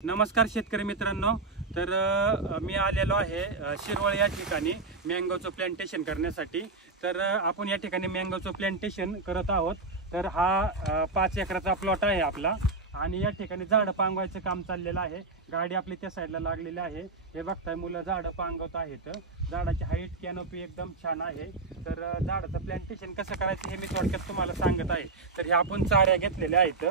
नमस्कार शेतकरी मित्रांनो। तर मी आलेलो आहे शिरवळ या ठिकाणी मँगोचं प्लांटेशन करण्यासाठी। तर आपण या ठिकाणी मँगोचं प्लांटेशन करत आहोत। तर हा 5 एकराचा प्लॉट आहे आपला आणि या ठिकाणी झाडं पांगवायचं काम चाललेलं आहे। गाडी आपली त्या साईडला लागलेली आहे। हे बघताय मुलं झाडं पांगवत आहेत। झाडाची हाईट कॅनोपी एकदम छान आहे। तर झाडाचं प्लांटेशन कसं करायचं हे मी थोडक्यात तुम्हाला सांगत आहे। तर हे आपण चाऱ्या घेतलेल्या आहेत,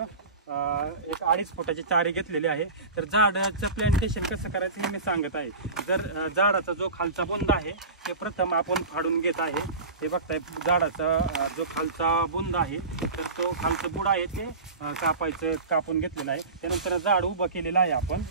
एक 2.5 फुटाची चारी घेतलेली आहे। तर झाडाचं प्लांटेशन कसं करायचं हे मी सांगत आहे। जर झाडाचा जो खालचा बुंद आहे ते प्रथम आपण फाडून घेत आहे। हे बघताय झाडाचा जो खालचा बुंद आहे तर तो खालचं बुड आहे ते कापून घेतलेलं आहे। त्यानंतर झाड उभं केलेलं आहे, आपण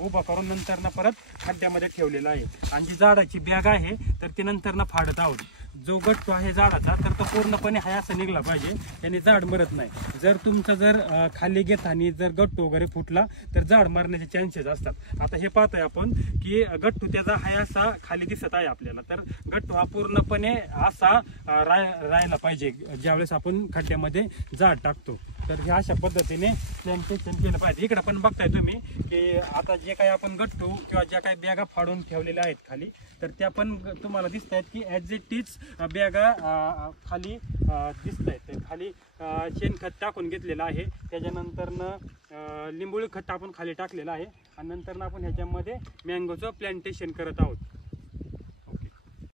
उभं करून नंतर परत खड्ड्यामध्ये ठेवलेलं आहे। आणि जी झाडाची बॅग आहे तर ती नंतर फाडत आहोत। जो गट्टू आहे झाडाचा तर तो पूर्णपणे हा असा निघला पाहिजे, त्याने झाड मरत नाही। जर तुमचं खाली घेताना जर गट्टू वगैरे फुटला तर झाड मरण्याचे चान्सेस असतात। आता हे पाहतोय आपण की गट्टू त्याचा हा असा खाली दिसत आहे आपल्याला। तर गट्टू हा पूर्णपणे असा राहायला पाहिजे ज्यावेळेस आपण खड्ड्यामध्ये झाड टाकतो। तर हे अशा पद्धतीने प्लांटेशन केलं पाहिजे। इकडे पण बघताय तुम्ही की आता जे काही आपण गट्टू किंवा ज्या काही बॅगा फाडून ठेवलेल्या आहेत खाली, तर त्या पण तुम्हाला दिसत आहेत की ॲज इट इज बॅगा खाली दिसत आहेत। खाली शेणखत टाकून घेतलेलं आहे, त्याच्यानंतर लिंबोळी खत आपण खाली टाकलेलं आहे आणि नंतर आपण ह्याच्यामध्ये मँगोचं प्लांटेशन करत आहोत।